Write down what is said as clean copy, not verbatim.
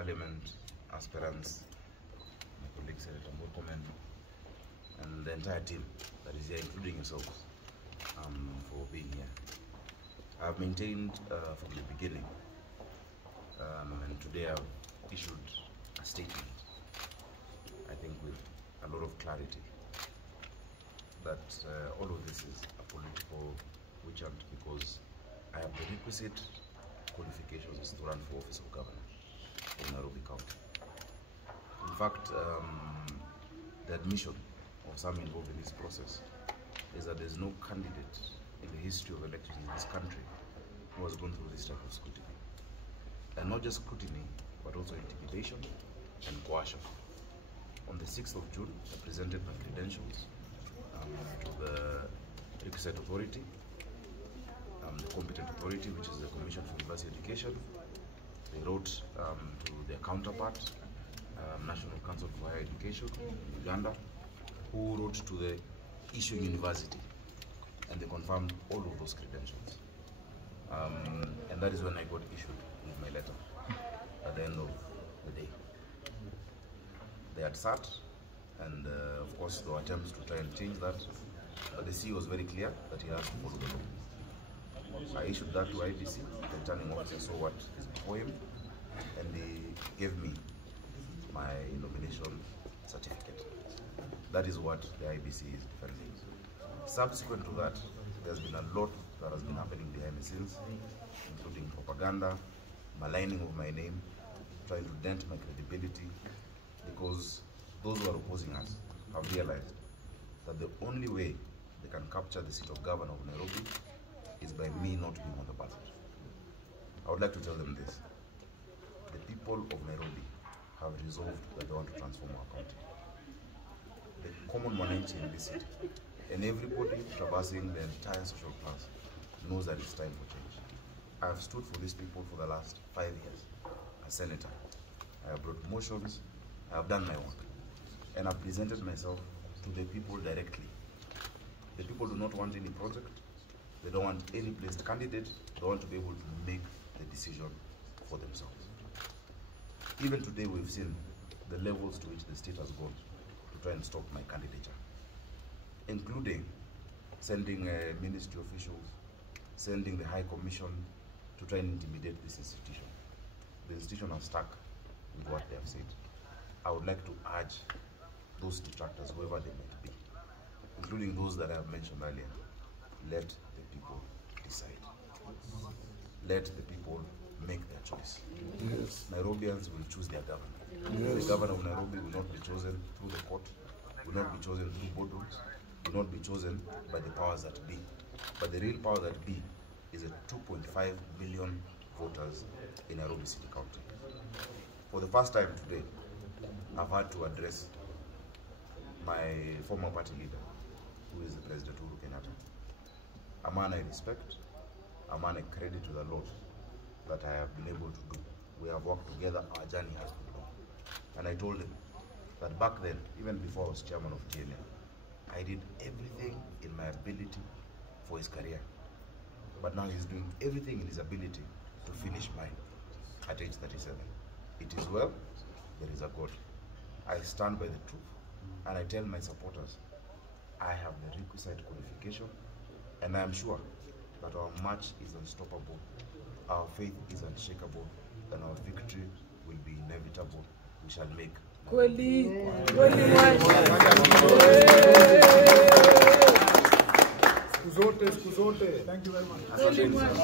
Parliament, aspirants, my colleague Senator Murkomen, and the entire team that is here, including yourselves, for being here. I've maintained from the beginning, and today I've issued a statement, I think with a lot of clarity, that all of this is a political witch hunt because I have the requisite qualifications to run for office of governor in Nairobi County. In fact, the admission of some involved in this process is that there's no candidate in the history of elections in this country who has gone through this type of scrutiny. And not just scrutiny, but also intimidation and coercion. On the 6th of June, I presented my credentials to the requisite authority, the competent authority, which is the Commission for University Education. They wrote to their counterpart, National Council for Higher Education, Uganda, who wrote to the issuing university, and they confirmed all of those credentials. And that is when I got issued with my letter at the end of the day. They had sat, and of course there were attempts to try and change that, but the CEO was very clear that he has to follow the law. I issued that to IBC, the returning officer saw what is before him, and they gave me my nomination certificate. That is what the IBC is defending. Subsequent to that, there's been a lot that has been happening behind the scenes, including propaganda, maligning of my name, trying to dent my credibility, because those who are opposing us have realized that the only way they can capture the seat of governor of Nairobi is by me not being on the ballot. I would like to tell them this. The people of Nairobi have resolved that they want to transform our country. The common mwananchi in this city, and everybody traversing the entire social class, knows that it's time for change. I have stood for these people for the last 5 years as senator. I have brought motions, I have done my work, and I've presented myself to the people directly. The people do not want any project, they don't want any placed candidate, they want to be able to make the decision for themselves. Even today we've seen the levels to which the state has gone to try and stop my candidature, including sending ministry officials, sending the High Commission to try and intimidate this institution. The institution has stuck with what they have said. I would like to urge those detractors, whoever they might be, including those that I have mentioned earlier, let the people decide. Let the people make their choice. Yes. Nairobians will choose their governor. Yes. The governor of Nairobi will not be chosen through the court, will not be chosen through boardrooms, will not be chosen by the powers that be. But the real power that be is the 2.5 million voters in Nairobi City County. For the first time today, I've had to address my former party leader, who is the President Uhuru Kenyatta. A man I respect, a man I credit to the Lord that I have been able to do. We have worked together, our journey has been long. And I told him that back then, even before I was chairman of TNA, I did everything in my ability for his career. But now he's doing everything in his ability to finish mine at age 37. It is well, there is a God. I stand by the truth, and I tell my supporters, I have the requisite qualification, and I am sure that our march is unstoppable, our faith is unshakable, and our victory will be inevitable. We shall make Siku zote. Thank you very much.